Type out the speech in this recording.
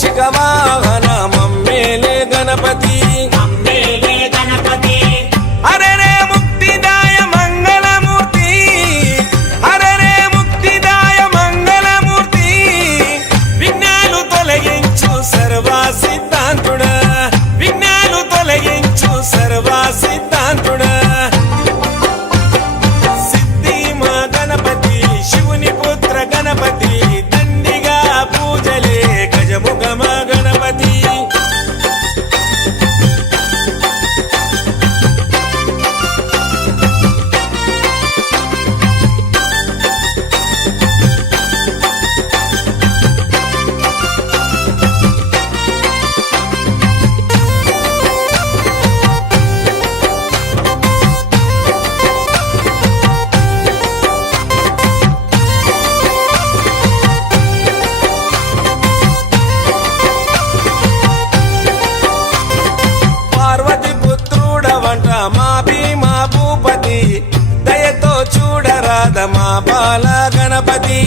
మూషిక వాహన మమ్మేలే గణపతి అరే రే ముక్తిదాయ మంగళమూర్తి అరే రే ముక్తిదాయ మంగళమూర్తి విఘ్నాలు తొలగించు సర్వ సిద్ధాంతుడా విఘ్నాలు తొలగించు సర్వ సిద్ధాంతుడా సిద్ధి మా గణపతి శివుని పుత్ర గణపతి దండిగా పూజలే గజముఖమ గణపతి పార్వతి పుత్రుడవంట మా భీమా భూపతి దయతో చూడరాద మా బాల గణపతి